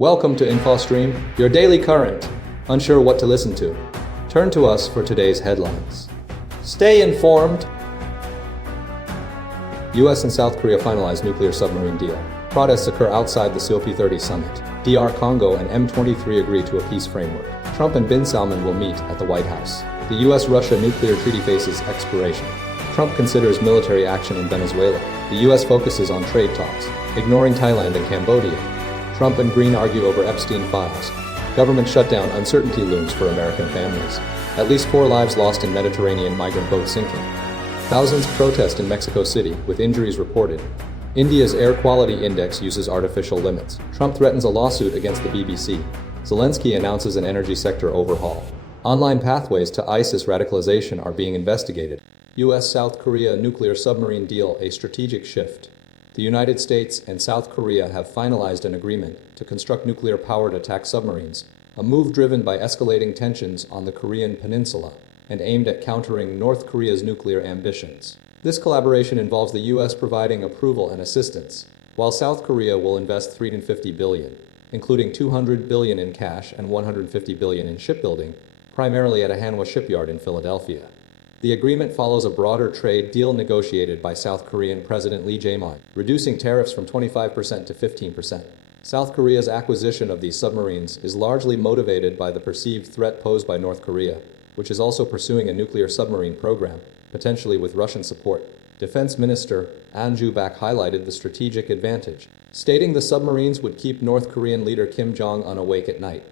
Welcome to InfoStream, your daily current. Unsure what to listen to? Turn to us for today's headlines. Stay informed. US and South Korea finalize nuclear submarine deal. Protests occur outside the COP30 summit. DR Congo and M23 agree to a peace framework. Trump and bin Salman will meet at the White House. The US-Russia nuclear treaty faces expiration. Trump considers military action in Venezuela. The US focuses on trade talks, ignoring Thailand and Cambodia. Trump and Greene argue over Epstein files. Government shutdown, uncertainty looms for American families. At least 4 lives lost in Mediterranean migrant boat sinking. Thousands protest in Mexico City, with injuries reported. India's air quality index uses artificial limits. Trump threatens a lawsuit against the BBC. Zelensky announces an energy sector overhaul. Online pathways to ISIS radicalization are being investigated. US-South Korea nuclear submarine deal, a strategic shift. The United States and South Korea have finalized an agreement to construct nuclear-powered attack submarines, a move driven by escalating tensions on the Korean peninsula and aimed at countering North Korea's nuclear ambitions. This collaboration involves the U.S. providing approval and assistance, while South Korea will invest $350 billion, including $200 billion in cash and $150 billion in shipbuilding, primarily at a Hanwha shipyard in Philadelphia. The agreement follows a broader trade deal negotiated by South Korean President Lee Jae-myung, reducing tariffs from 25% to 15%. South Korea's acquisition of these submarines is largely motivated by the perceived threat posed by North Korea, which is also pursuing a nuclear submarine program, potentially with Russian support. Defense Minister An Ju-bak highlighted the strategic advantage, stating the submarines would keep North Korean leader Kim Jong-un awake at night.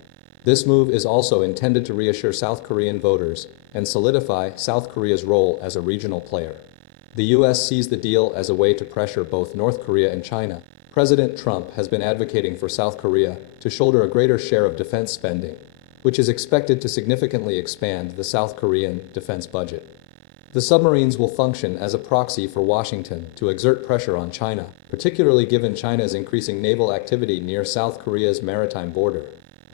This move is also intended to reassure South Korean voters and solidify South Korea's role as a regional player. The U.S. sees the deal as a way to pressure both North Korea and China. President Trump has been advocating for South Korea to shoulder a greater share of defense spending, which is expected to significantly expand the South Korean defense budget. The submarines will function as a proxy for Washington to exert pressure on China, particularly given China's increasing naval activity near South Korea's maritime border.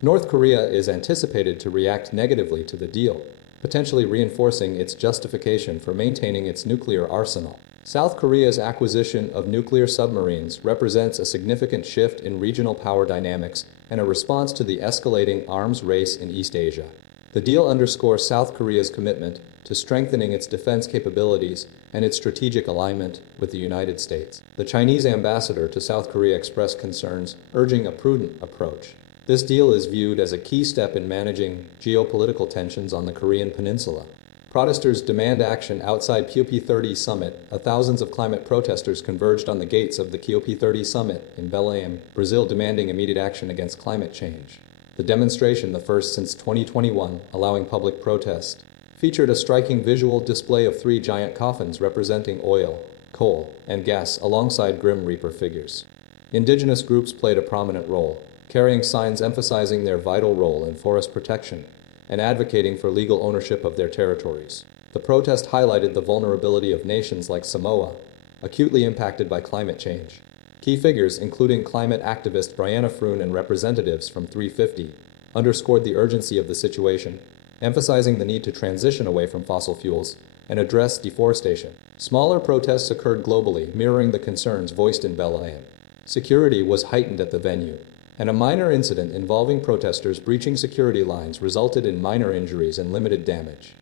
North Korea is anticipated to react negatively to the deal, potentially reinforcing its justification for maintaining its nuclear arsenal. South Korea's acquisition of nuclear submarines represents a significant shift in regional power dynamics and a response to the escalating arms race in East Asia. The deal underscores South Korea's commitment to strengthening its defense capabilities and its strategic alignment with the United States. The Chinese ambassador to South Korea expressed concerns, urging a prudent approach. This deal is viewed as a key step in managing geopolitical tensions on the Korean peninsula. Protestors demand action outside COP30 summit. Thousands of climate protesters converged on the gates of the COP30 summit in Belém, Brazil, demanding immediate action against climate change. The demonstration, the first since 2021, allowing public protest, featured a striking visual display of 3 giant coffins representing oil, coal, and gas alongside Grim Reaper figures. Indigenous groups played a prominent role, carrying signs emphasizing their vital role in forest protection and advocating for legal ownership of their territories. The protest highlighted the vulnerability of nations like Samoa, acutely impacted by climate change. Key figures, including climate activist Brianna Froon and representatives from 350, underscored the urgency of the situation, emphasizing the need to transition away from fossil fuels and address deforestation. Smaller protests occurred globally, mirroring the concerns voiced in Belém. Security was heightened at the venue, and a minor incident involving protesters breaching security lines resulted in minor injuries and limited damage.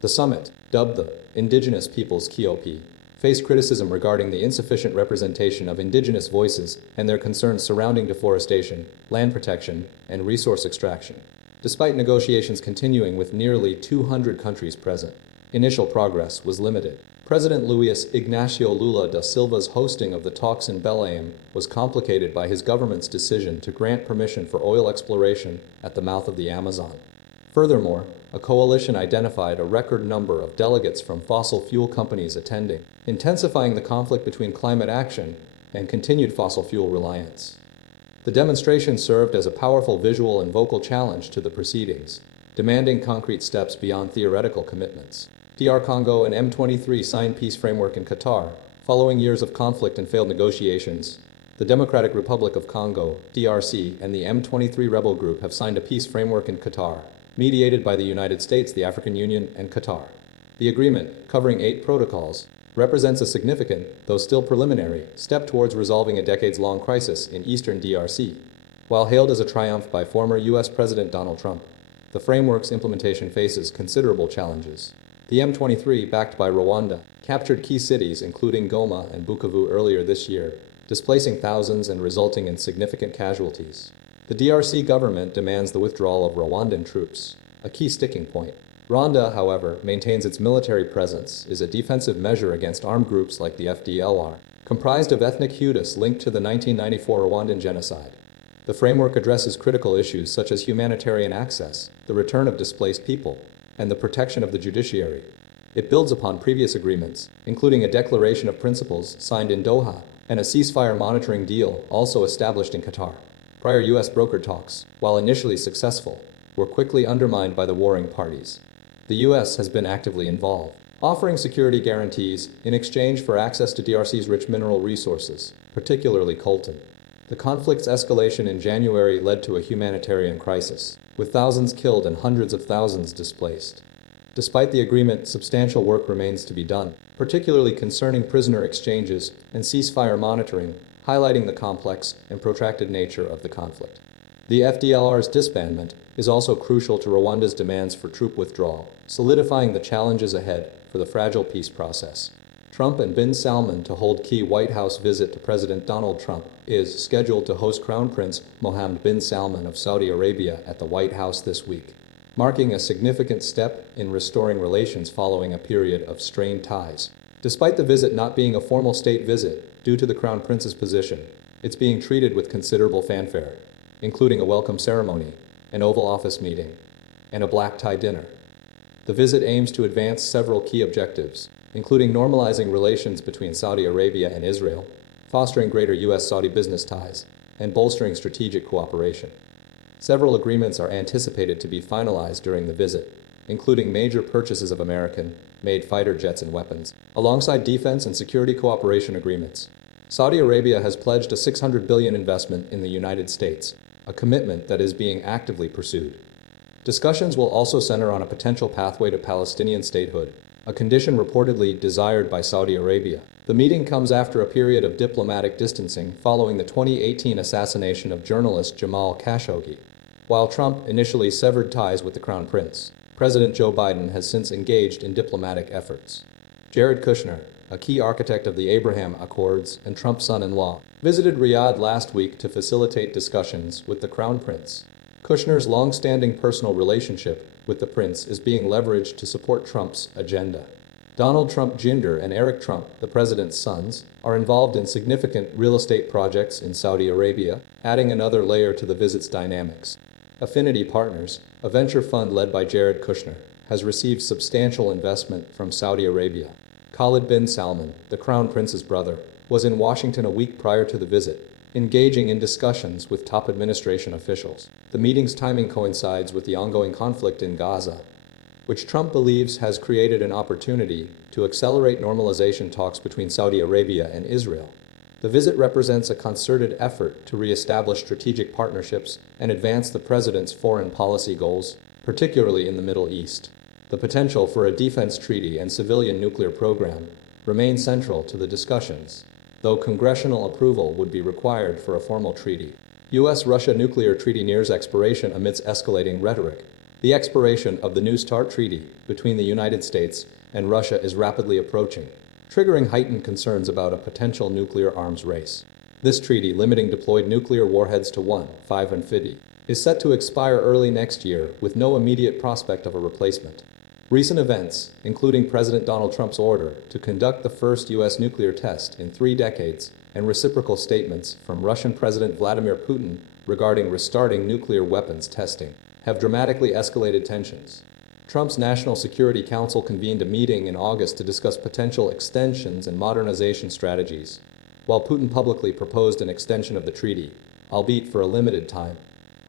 The summit, dubbed the Indigenous Peoples COP, faced criticism regarding the insufficient representation of indigenous voices and their concerns surrounding deforestation, land protection, and resource extraction. Despite negotiations continuing with nearly 200 countries present, initial progress was limited. President Luiz Ignacio Lula da Silva's hosting of the talks in Belém was complicated by his government's decision to grant permission for oil exploration at the mouth of the Amazon. Furthermore, a coalition identified a record number of delegates from fossil fuel companies attending, intensifying the conflict between climate action and continued fossil fuel reliance. The demonstration served as a powerful visual and vocal challenge to the proceedings, demanding concrete steps beyond theoretical commitments. DR Congo and M23 signed peace framework in Qatar, following years of conflict and failed negotiations. The Democratic Republic of Congo, DRC, and the M23 rebel group have signed a peace framework in Qatar, mediated by the United States, the African Union, and Qatar. The agreement, covering 8 protocols, represents a significant, though still preliminary, step towards resolving a decades-long crisis in eastern DRC. While hailed as a triumph by former U.S. President Donald Trump, the framework's implementation faces considerable challenges. The M23, backed by Rwanda, captured key cities including Goma and Bukavu earlier this year, displacing thousands and resulting in significant casualties. The DRC government demands the withdrawal of Rwandan troops, a key sticking point. Rwanda, however, maintains its military presence is a defensive measure against armed groups like the FDLR, comprised of ethnic Hutus linked to the 1994 Rwandan genocide. The framework addresses critical issues such as humanitarian access, the return of displaced people, and the protection of the judiciary. It builds upon previous agreements, including a declaration of principles signed in Doha and a ceasefire monitoring deal also established in Qatar. Prior U.S. brokered talks, while initially successful, were quickly undermined by the warring parties. The U.S. has been actively involved, offering security guarantees in exchange for access to DRC's rich mineral resources, particularly coltan. The conflict's escalation in January led to a humanitarian crisis, with thousands killed and hundreds of thousands displaced. Despite the agreement, substantial work remains to be done, particularly concerning prisoner exchanges and ceasefire monitoring, highlighting the complex and protracted nature of the conflict. The FDLR's disbandment is also crucial to Rwanda's demands for troop withdrawal, solidifying the challenges ahead for the fragile peace process. Trump and bin Salman to hold key White House visit to President Donald Trump is scheduled to host Crown Prince Mohammed bin Salman of Saudi Arabia at the White House this week, marking a significant step in restoring relations following a period of strained ties. Despite the visit not being a formal state visit due to the Crown Prince's position, it's being treated with considerable fanfare, including a welcome ceremony, an Oval Office meeting, and a black tie dinner. The visit aims to advance several key objectives, including normalizing relations between Saudi Arabia and Israel, fostering greater U.S.-Saudi business ties, and bolstering strategic cooperation. Several agreements are anticipated to be finalized during the visit, including major purchases of American-made fighter jets and weapons, alongside defense and security cooperation agreements. Saudi Arabia has pledged a $600 billion investment in the United States, a commitment that is being actively pursued. Discussions will also center on a potential pathway to Palestinian statehood, a condition reportedly desired by Saudi Arabia. The meeting comes after a period of diplomatic distancing following the 2018 assassination of journalist Jamal Khashoggi. While Trump initially severed ties with the Crown Prince, President Joe Biden has since engaged in diplomatic efforts. Jared Kushner, a key architect of the Abraham Accords and Trump's son-in-law, visited Riyadh last week to facilitate discussions with the Crown Prince. Kushner's long-standing personal relationship with the prince is being leveraged to support Trump's agenda. Donald Trump Jr. and Eric Trump, the president's sons, are involved in significant real estate projects in Saudi Arabia, adding another layer to the visit's dynamics. Affinity Partners, a venture fund led by Jared Kushner, has received substantial investment from Saudi Arabia. Khalid bin Salman, the Crown Prince's brother, was in Washington a week prior to the visit, engaging in discussions with top administration officials. The meeting's timing coincides with the ongoing conflict in Gaza, which Trump believes has created an opportunity to accelerate normalization talks between Saudi Arabia and Israel. The visit represents a concerted effort to reestablish strategic partnerships and advance the president's foreign policy goals, particularly in the Middle East. The potential for a defense treaty and civilian nuclear program remain central to the discussions, though congressional approval would be required for a formal treaty. U.S.-Russia nuclear treaty nears expiration amidst escalating rhetoric. The expiration of the New START treaty between the United States and Russia is rapidly approaching, triggering heightened concerns about a potential nuclear arms race. This treaty, limiting deployed nuclear warheads to 1, 5, and 50, is set to expire early next year with no immediate prospect of a replacement. Recent events, including President Donald Trump's order to conduct the first U.S. nuclear test in 3 decades, and reciprocal statements from Russian President Vladimir Putin regarding restarting nuclear weapons testing, have dramatically escalated tensions. Trump's National Security Council convened a meeting in August to discuss potential extensions and modernization strategies, while Putin publicly proposed an extension of the treaty, albeit for a limited time.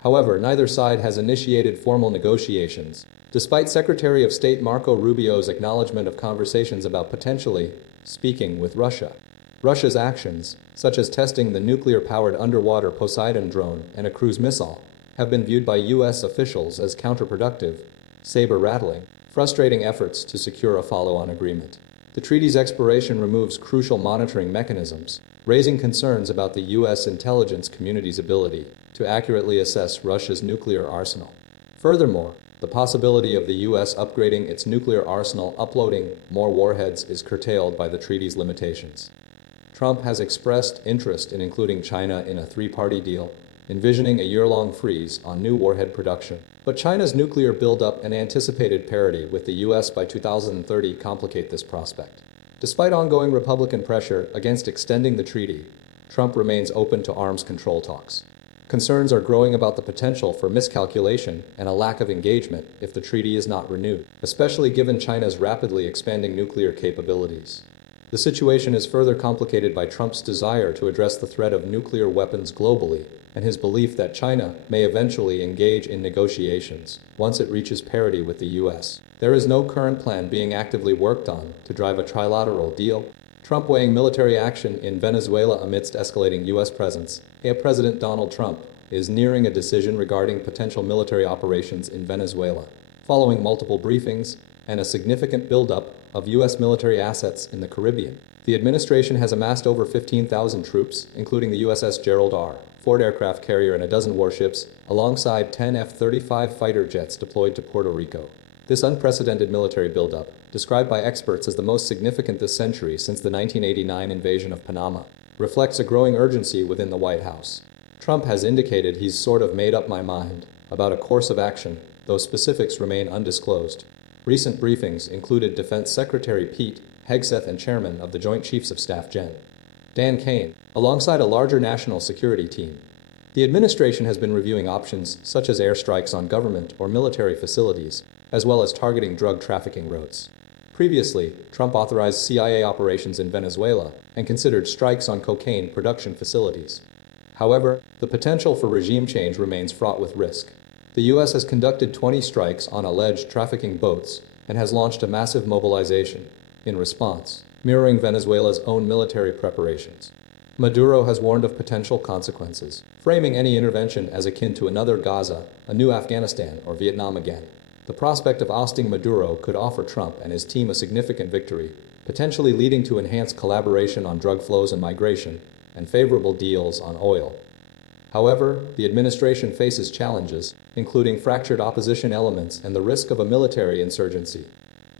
However, neither side has initiated formal negotiations, despite Secretary of State Marco Rubio's acknowledgement of conversations about potentially speaking with Russia. Russia's actions, such as testing the nuclear-powered underwater Poseidon drone and a cruise missile, have been viewed by U.S. officials as counterproductive, saber-rattling, frustrating efforts to secure a follow-on agreement. The treaty's expiration removes crucial monitoring mechanisms, raising concerns about the U.S. intelligence community's ability to accurately assess Russia's nuclear arsenal. Furthermore, the possibility of the U.S. upgrading its nuclear arsenal, uploading more warheads, is curtailed by the treaty's limitations. Trump has expressed interest in including China in a three-party deal, envisioning a year-long freeze on new warhead production. But China's nuclear buildup and anticipated parity with the U.S. by 2030 complicate this prospect. Despite ongoing Republican pressure against extending the treaty, Trump remains open to arms control talks. Concerns are growing about the potential for miscalculation and a lack of engagement if the treaty is not renewed, especially given China's rapidly expanding nuclear capabilities. The situation is further complicated by Trump's desire to address the threat of nuclear weapons globally and his belief that China may eventually engage in negotiations once it reaches parity with the U.S. There is no current plan being actively worked on to drive a trilateral deal. Trump weighing military action in Venezuela amidst escalating U.S. presence. President Donald Trump is nearing a decision regarding potential military operations in Venezuela, following multiple briefings and a significant buildup of U.S. military assets in the Caribbean. The administration has amassed over 15,000 troops, including the USS Gerald R. Ford aircraft carrier and a dozen warships, alongside 10 F-35 fighter jets deployed to Puerto Rico. This unprecedented military buildup, described by experts as the most significant this century since the 1989 invasion of Panama, reflects a growing urgency within the White House. Trump has indicated he's sort of made up my mind about a course of action, though specifics remain undisclosed. Recent briefings included Defense Secretary Pete Hegseth and Chairman of the Joint Chiefs of Staff Gen. Dan Kane, alongside a larger national security team. The administration has been reviewing options such as airstrikes on government or military facilities, as well as targeting drug trafficking routes. Previously, Trump authorized CIA operations in Venezuela and considered strikes on cocaine production facilities. However, the potential for regime change remains fraught with risk. The U.S. has conducted 20 strikes on alleged trafficking boats and has launched a massive mobilization in response, mirroring Venezuela's own military preparations. Maduro has warned of potential consequences, framing any intervention as akin to another Gaza, a new Afghanistan, or Vietnam again. The prospect of ousting Maduro could offer Trump and his team a significant victory, potentially leading to enhanced collaboration on drug flows and migration, and favorable deals on oil. However, the administration faces challenges, including fractured opposition elements and the risk of a military insurgency.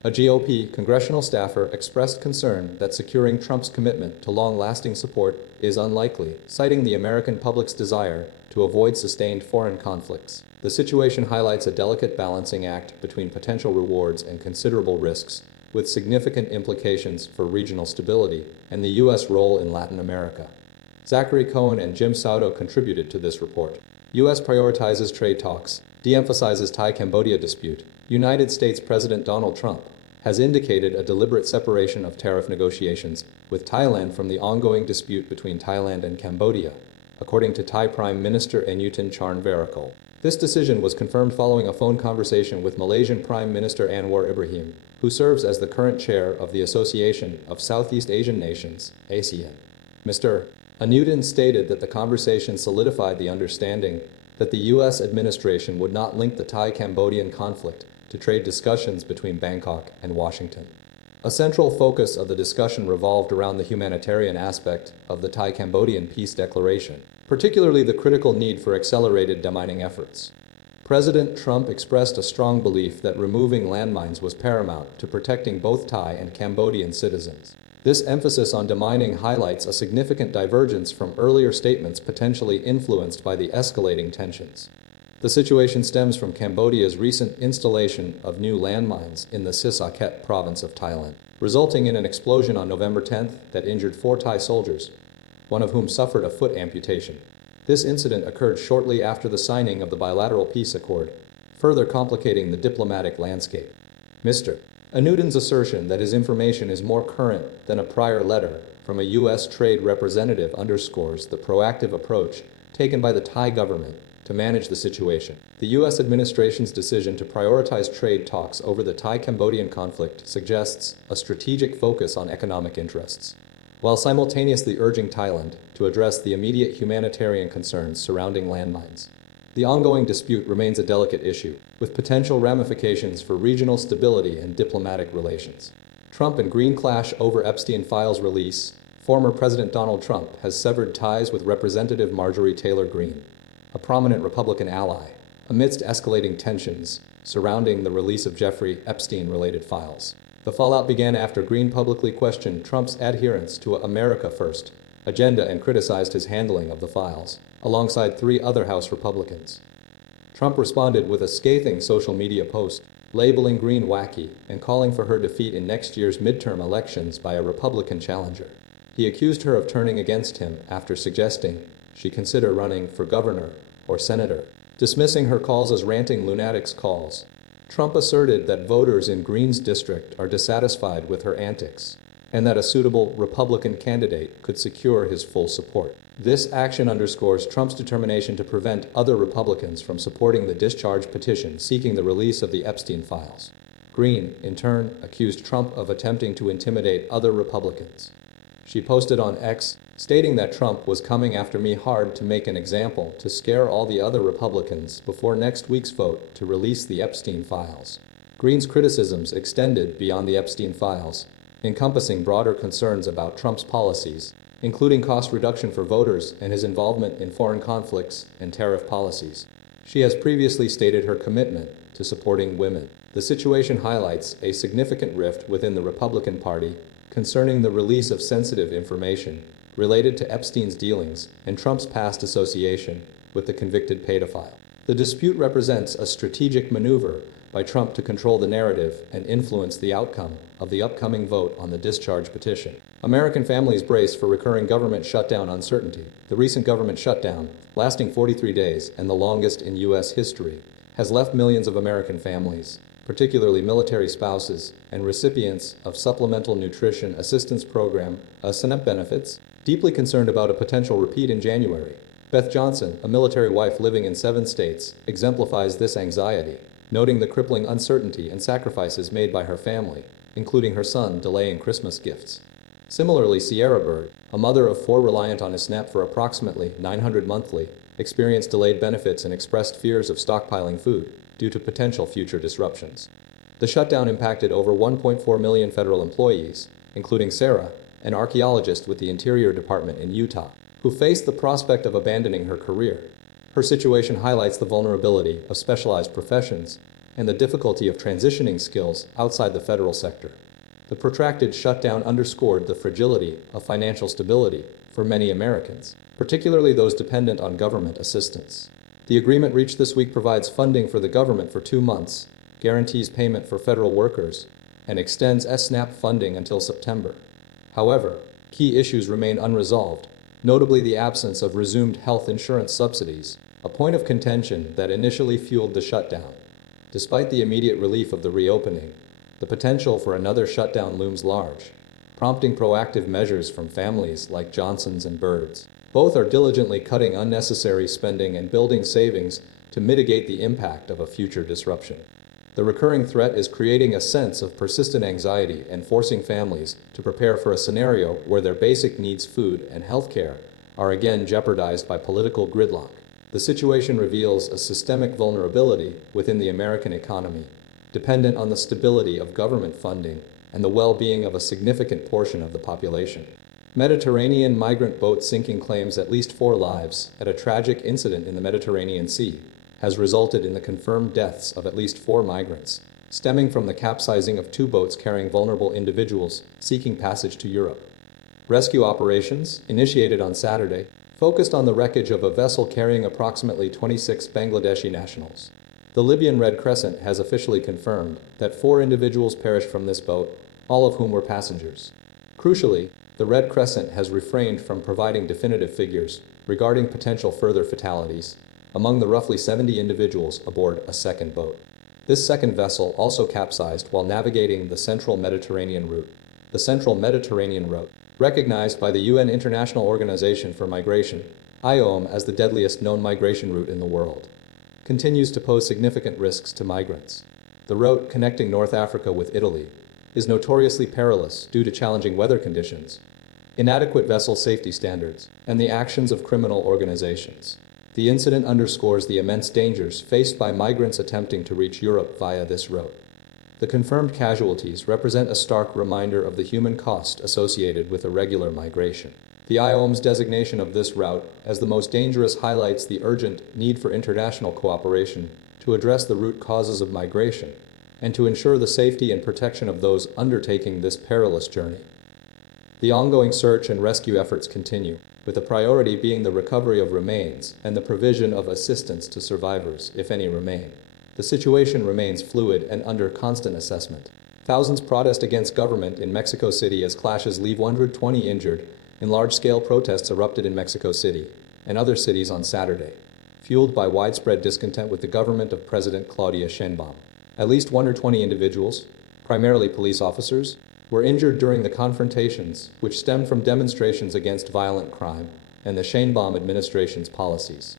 A GOP congressional staffer expressed concern that securing Trump's commitment to long-lasting support is unlikely, citing the American public's desire to avoid sustained foreign conflicts. The situation highlights a delicate balancing act between potential rewards and considerable risks, with significant implications for regional stability and the U.S. role in Latin America. Zachary Cohen and Jim Saudo contributed to this report. U.S. prioritizes trade talks, de-emphasizes Thai-Cambodia dispute. United States President Donald Trump has indicated a deliberate separation of tariff negotiations with Thailand from the ongoing dispute between Thailand and Cambodia, according to Thai Prime Minister Anutin Charnvirakul. This decision was confirmed following a phone conversation with Malaysian Prime Minister Anwar Ibrahim, who serves as the current chair of the Association of Southeast Asian Nations, ASEAN. Mr. Anutin stated that the conversation solidified the understanding that the U.S. administration would not link the Thai-Cambodian conflict to trade discussions between Bangkok and Washington. A central focus of the discussion revolved around the humanitarian aspect of the Thai-Cambodian peace declaration, particularly the critical need for accelerated demining efforts. President Trump expressed a strong belief that removing landmines was paramount to protecting both Thai and Cambodian citizens. This emphasis on demining highlights a significant divergence from earlier statements potentially influenced by the escalating tensions. The situation stems from Cambodia's recent installation of new landmines in the Sisaket province of Thailand, resulting in an explosion on November 10th that injured 4 Thai soldiers, one of whom suffered a foot amputation. This incident occurred shortly after the signing of the bilateral peace accord, further complicating the diplomatic landscape. Mr. Anutin's assertion that his information is more current than a prior letter from a U.S. trade representative underscores the proactive approach taken by the Thai government to manage the situation. The U.S. administration's decision to prioritize trade talks over the Thai-Cambodian conflict suggests a strategic focus on economic interests, while simultaneously urging Thailand to address the immediate humanitarian concerns surrounding landmines. The ongoing dispute remains a delicate issue, with potential ramifications for regional stability and diplomatic relations. Trump and Greene clash over Epstein files release. Former President Donald Trump has severed ties with Representative Marjorie Taylor Greene, a prominent Republican ally, amidst escalating tensions surrounding the release of Jeffrey Epstein-related files. The fallout began after Greene publicly questioned Trump's adherence to America First agenda and criticized his handling of the files, alongside 3 other House Republicans. Trump responded with a scathing social media post, labeling Greene wacky and calling for her defeat in next year's midterm elections by a Republican challenger. He accused her of turning against him after suggesting she consider running for governor or senator, dismissing her calls as ranting lunatics calls. Trump asserted that voters in Greene's district are dissatisfied with her antics, and that a suitable Republican candidate could secure his full support. This action underscores Trump's determination to prevent other Republicans from supporting the discharge petition seeking the release of the Epstein files. Greene, in turn, accused Trump of attempting to intimidate other Republicans. She posted on X, stating that Trump was coming after me hard to make an example to scare all the other Republicans before next week's vote to release the Epstein files. Greene's criticisms extended beyond the Epstein files, encompassing broader concerns about Trump's policies, including cost reduction for voters and his involvement in foreign conflicts and tariff policies. She has previously stated her commitment to supporting women. The situation highlights a significant rift within the Republican Party concerning the release of sensitive information related to Epstein's dealings and Trump's past association with the convicted pedophile. The dispute represents a strategic maneuver by Trump to control the narrative and influence the outcome of the upcoming vote on the discharge petition. American families brace for recurring government shutdown uncertainty. The recent government shutdown, lasting 43 days and the longest in U.S. history, has left millions of American families, particularly military spouses and recipients of Supplemental Nutrition Assistance Program (SNAP) benefits, deeply concerned about a potential repeat in January. Beth Johnson, a military wife living in 7 states, exemplifies this anxiety, noting the crippling uncertainty and sacrifices made by her family, including her son delaying Christmas gifts. Similarly, Sierra Bird, a mother of 4 reliant on a SNAP for approximately $900 monthly, experienced delayed benefits and expressed fears of stockpiling food due to potential future disruptions. The shutdown impacted over 1.4 million federal employees, including Sarah, an archaeologist with the Interior Department in Utah, who faced the prospect of abandoning her career. Her situation highlights the vulnerability of specialized professions and the difficulty of transitioning skills outside the federal sector. The protracted shutdown underscored the fragility of financial stability for many Americans, particularly those dependent on government assistance. The agreement reached this week provides funding for the government for 2 months, guarantees payment for federal workers, and extends SNAP funding until September. However, key issues remain unresolved, notably the absence of resumed health insurance subsidies, a point of contention that initially fueled the shutdown. Despite the immediate relief of the reopening, the potential for another shutdown looms large, prompting proactive measures from families like Johnson's and Bird's. Both are diligently cutting unnecessary spending and building savings to mitigate the impact of a future disruption. The recurring threat is creating a sense of persistent anxiety and forcing families to prepare for a scenario where their basic needs, food and health care, are again jeopardized by political gridlock. The situation reveals a systemic vulnerability within the American economy, dependent on the stability of government funding and the well-being of a significant portion of the population. Mediterranean migrant boat sinking claims at least 4 lives at a tragic incident in the Mediterranean Sea has resulted in the confirmed deaths of at least 4 migrants, stemming from the capsizing of 2 boats carrying vulnerable individuals seeking passage to Europe. Rescue operations, initiated on Saturday, focused on the wreckage of a vessel carrying approximately 26 Bangladeshi nationals. The Libyan Red Crescent has officially confirmed that 4 individuals perished from this boat, all of whom were passengers. Crucially, the Red Crescent has refrained from providing definitive figures regarding potential further fatalities among the roughly 70 individuals aboard a second boat. This second vessel also capsized while navigating the Central Mediterranean route. The Central Mediterranean route, recognized by the UN International Organization for Migration, IOM, as the deadliest known migration route in the world, continues to pose significant risks to migrants. The route connecting North Africa with Italy is notoriously perilous due to challenging weather conditions, inadequate vessel safety standards, and the actions of criminal organizations. The incident underscores the immense dangers faced by migrants attempting to reach Europe via this route. The confirmed casualties represent a stark reminder of the human cost associated with irregular migration. The IOM's designation of this route as the most dangerous highlights the urgent need for international cooperation to address the root causes of migration and to ensure the safety and protection of those undertaking this perilous journey. The ongoing search and rescue efforts continue, with the priority being the recovery of remains and the provision of assistance to survivors, if any remain. The situation remains fluid and under constant assessment. Thousands protest against government in Mexico City as clashes leave 120 injured in large-scale protests erupted in Mexico City and other cities on Saturday, fueled by widespread discontent with the government of President Claudia Sheinbaum. At least 120 individuals, primarily police officers, were injured during the confrontations, which stemmed from demonstrations against violent crime and the Sheinbaum administration's policies.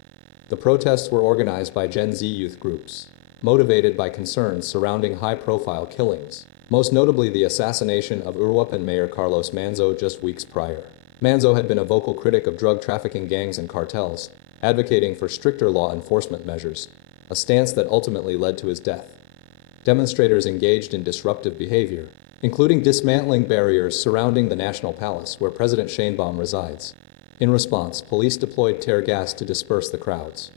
The protests were organized by Gen Z youth groups, motivated by concerns surrounding high-profile killings, most notably the assassination of Uruapan Mayor Carlos Manzo just weeks prior. Manzo had been a vocal critic of drug trafficking gangs and cartels, advocating for stricter law enforcement measures, a stance that ultimately led to his death. Demonstrators engaged in disruptive behavior, including dismantling barriers surrounding the National Palace where President Sheinbaum resides. In response, police deployed tear gas to disperse the crowds.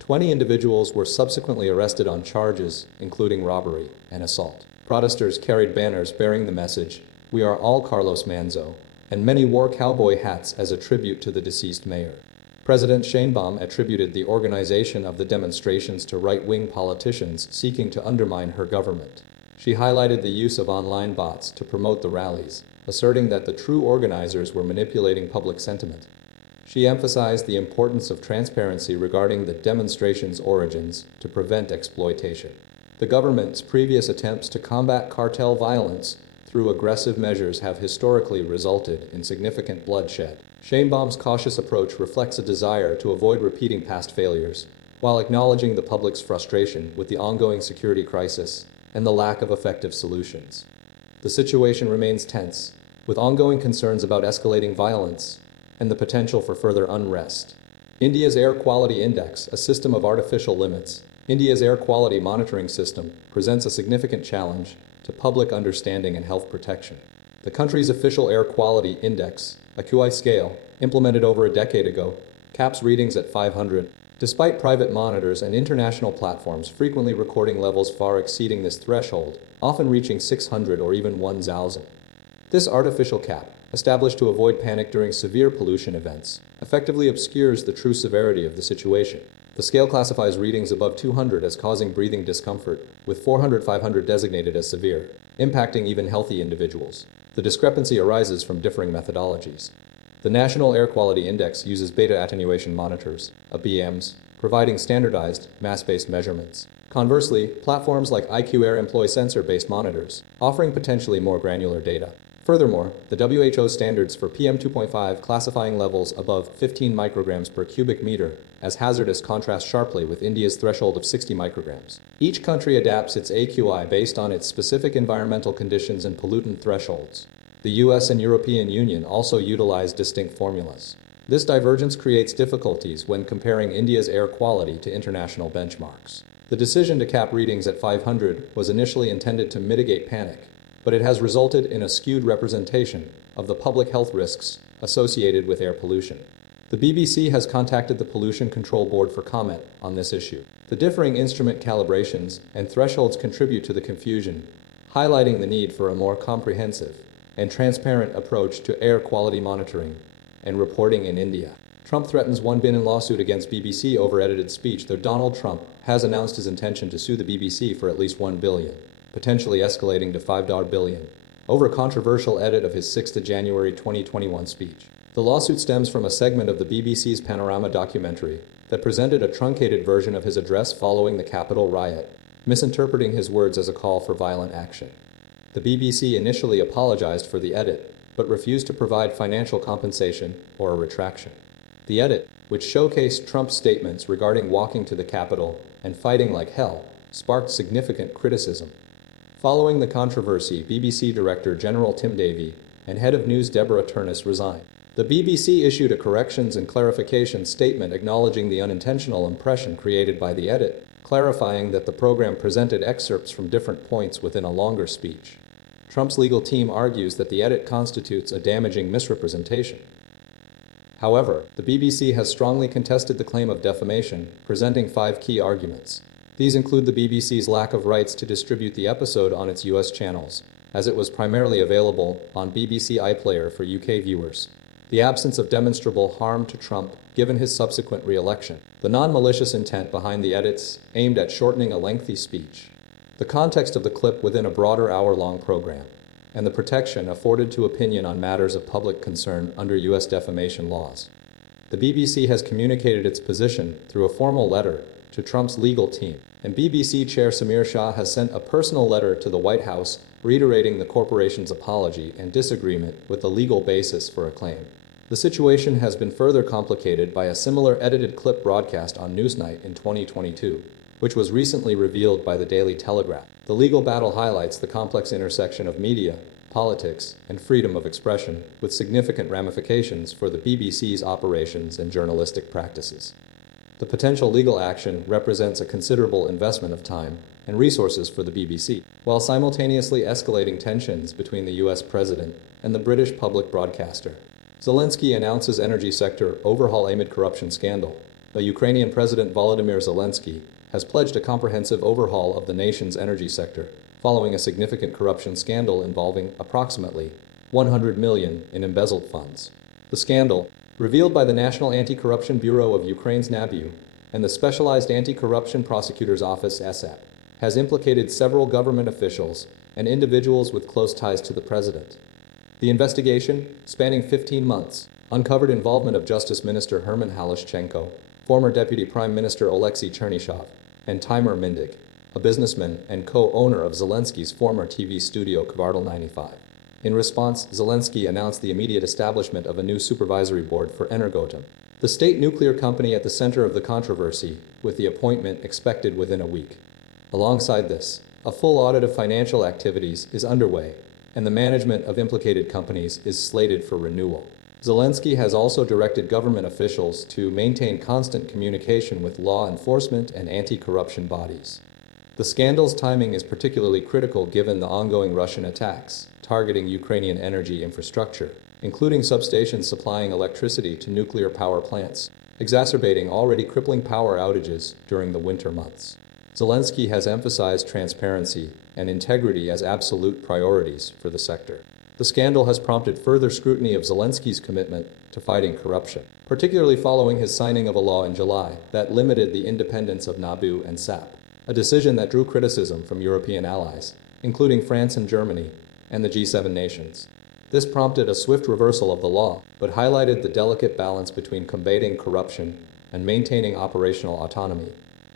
20 individuals were subsequently arrested on charges, including robbery and assault. Protesters carried banners bearing the message, "We are all Carlos Manzo," and many wore cowboy hats as a tribute to the deceased mayor. President Sheinbaum attributed the organization of the demonstrations to right-wing politicians seeking to undermine her government. She highlighted the use of online bots to promote the rallies, asserting that the true organizers were manipulating public sentiment. She emphasized the importance of transparency regarding the demonstrations' origins to prevent exploitation. The government's previous attempts to combat cartel violence through aggressive measures have historically resulted in significant bloodshed. Sheinbaum's cautious approach reflects a desire to avoid repeating past failures, while acknowledging the public's frustration with the ongoing security crisis and the lack of effective solutions. The situation remains tense, with ongoing concerns about escalating violence and the potential for further unrest. India's Air Quality Index, a system of artificial limits, India's air quality monitoring system, presents a significant challenge to public understanding and health protection. The country's official air quality index, a QI scale, implemented over a decade ago, caps readings at 500, despite private monitors and international platforms frequently recording levels far exceeding this threshold, often reaching 600 or even 1,000. This artificial cap, established to avoid panic during severe pollution events, effectively obscures the true severity of the situation. The scale classifies readings above 200 as causing breathing discomfort, with 400-500 designated as severe, impacting even healthy individuals. The discrepancy arises from differing methodologies. The National Air Quality Index uses beta attenuation monitors, BAMs, providing standardized, mass-based measurements. Conversely, platforms like IQ Air employ sensor-based monitors, offering potentially more granular data. Furthermore, the WHO standards for PM2.5 classifying levels above 15 micrograms per cubic meter as hazardous contrast sharply with India's threshold of 60 micrograms. Each country adapts its AQI based on its specific environmental conditions and pollutant thresholds. The US and European Union also utilize distinct formulas. This divergence creates difficulties when comparing India's air quality to international benchmarks. The decision to cap readings at 500 was initially intended to mitigate panic, but it has resulted in a skewed representation of the public health risks associated with air pollution. The BBC has contacted the Pollution Control Board for comment on this issue. The differing instrument calibrations and thresholds contribute to the confusion, highlighting the need for a more comprehensive and transparent approach to air quality monitoring and reporting in India. Trump threatens $1 billion lawsuit against BBC over edited speech, though Donald Trump has announced his intention to sue the BBC for at least $1 billion, potentially escalating to $5 billion, over a controversial edit of his 6 January 2021 speech. The lawsuit stems from a segment of the BBC's Panorama documentary that presented a truncated version of his address following the Capitol riot, misinterpreting his words as a call for violent action. The BBC initially apologized for the edit, but refused to provide financial compensation or a retraction. The edit, which showcased Trump's statements regarding walking to the Capitol and fighting like hell, sparked significant criticism. Following the controversy, BBC Director General Tim Davie and Head of News Deborah Turnus resigned. The BBC issued a corrections and clarification statement acknowledging the unintentional impression created by the edit, clarifying that the program presented excerpts from different points within a longer speech. Trump's legal team argues that the edit constitutes a damaging misrepresentation. However, the BBC has strongly contested the claim of defamation, presenting 5 key arguments. These include the BBC's lack of rights to distribute the episode on its US channels, as it was primarily available on BBC iPlayer for UK viewers. The absence of demonstrable harm to Trump given his subsequent re-election. The non-malicious intent behind the edits aimed at shortening a lengthy speech. The context of the clip within a broader hour-long program, and the protection afforded to opinion on matters of public concern under US defamation laws. The BBC has communicated its position through a formal letter to Trump's legal team, and BBC Chair Samir Shah has sent a personal letter to the White House reiterating the corporation's apology and disagreement with the legal basis for a claim. The situation has been further complicated by a similar edited clip broadcast on Newsnight in 2022, which was recently revealed by the Daily Telegraph. The legal battle highlights the complex intersection of media, politics, and freedom of expression, with significant ramifications for the BBC's operations and journalistic practices. The potential legal action represents a considerable investment of time and resources for the BBC, while simultaneously escalating tensions between the US president and the British public broadcaster. Zelensky announces energy sector overhaul amid corruption scandal. The Ukrainian President Volodymyr Zelensky has pledged a comprehensive overhaul of the nation's energy sector, following a significant corruption scandal involving approximately $100 million in embezzled funds. The scandal, revealed by the National Anti-Corruption Bureau of Ukraine's NABU and the Specialized Anti-Corruption Prosecutor's Office (SAP), has implicated several government officials and individuals with close ties to the president. The investigation, spanning 15 months, uncovered involvement of Justice Minister Herman Halashchenko, former Deputy Prime Minister Oleksiy Chernyshov, and Timur Mindig, a businessman and co-owner of Zelensky's former TV studio Kvartal 95. In response, Zelensky announced the immediate establishment of a new supervisory board for Energoatom, the state nuclear company at the center of the controversy, with the appointment expected within a week. Alongside this, a full audit of financial activities is underway, and the management of implicated companies is slated for renewal. Zelensky has also directed government officials to maintain constant communication with law enforcement and anti-corruption bodies. The scandal's timing is particularly critical given the ongoing Russian attacks targeting Ukrainian energy infrastructure, including substations supplying electricity to nuclear power plants, exacerbating already crippling power outages during the winter months. Zelensky has emphasized transparency and integrity as absolute priorities for the sector. The scandal has prompted further scrutiny of Zelensky's commitment to fighting corruption, particularly following his signing of a law in July that limited the independence of NABU and SAP, a decision that drew criticism from European allies, including France and Germany, and the G7 nations. This prompted a swift reversal of the law, but highlighted the delicate balance between combating corruption and maintaining operational autonomy.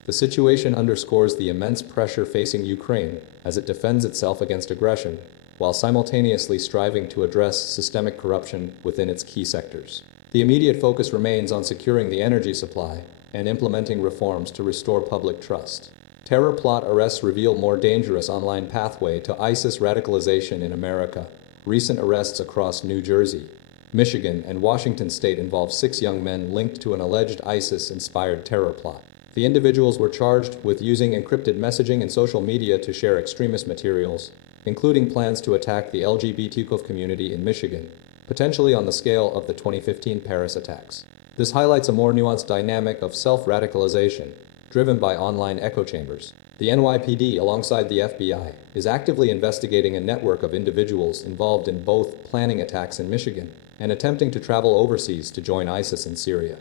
The situation underscores the immense pressure facing Ukraine as it defends itself against aggression, while simultaneously striving to address systemic corruption within its key sectors. The immediate focus remains on securing the energy supply and implementing reforms to restore public trust. Terror plot arrests reveal more dangerous online pathway to ISIS radicalization in America. Recent arrests across New Jersey, Michigan, and Washington state involve 6 young men linked to an alleged ISIS-inspired terror plot. The individuals were charged with using encrypted messaging and social media to share extremist materials, including plans to attack the LGBTQ community in Michigan, potentially on the scale of the 2015 Paris attacks. This highlights a more nuanced dynamic of self-radicalization, driven by online echo chambers. The NYPD, alongside the FBI, is actively investigating a network of individuals involved in both planning attacks in Michigan and attempting to travel overseas to join ISIS in Syria.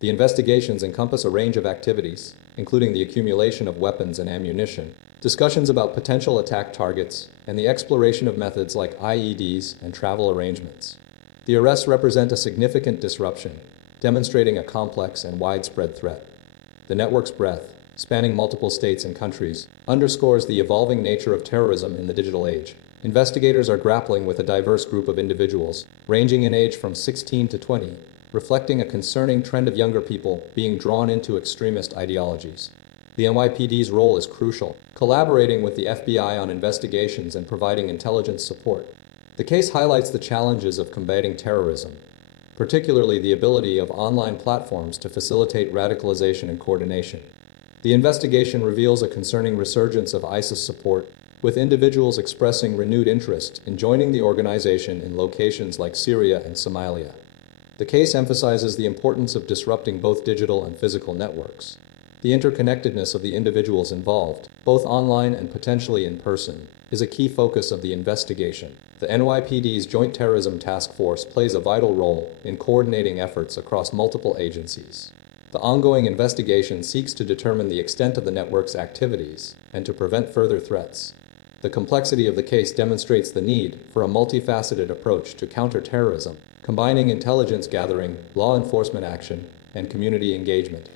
The investigations encompass a range of activities, including the accumulation of weapons and ammunition, discussions about potential attack targets, and the exploration of methods like IEDs and travel arrangements. The arrests represent a significant disruption, demonstrating a complex and widespread threat. The network's breadth, spanning multiple states and countries, underscores the evolving nature of terrorism in the digital age. Investigators are grappling with a diverse group of individuals, ranging in age from 16 to 20, reflecting a concerning trend of younger people being drawn into extremist ideologies. The NYPD's role is crucial, collaborating with the FBI on investigations and providing intelligence support. The case highlights the challenges of combating terrorism, particularly the ability of online platforms to facilitate radicalization and coordination. The investigation reveals a concerning resurgence of ISIS support, with individuals expressing renewed interest in joining the organization in locations like Syria and Somalia. The case emphasizes the importance of disrupting both digital and physical networks. The interconnectedness of the individuals involved, both online and potentially in person, is a key focus of the investigation. The NYPD's Joint Terrorism Task Force plays a vital role in coordinating efforts across multiple agencies. The ongoing investigation seeks to determine the extent of the network's activities and to prevent further threats. The complexity of the case demonstrates the need for a multifaceted approach to counterterrorism, combining intelligence gathering, law enforcement action, and community engagement.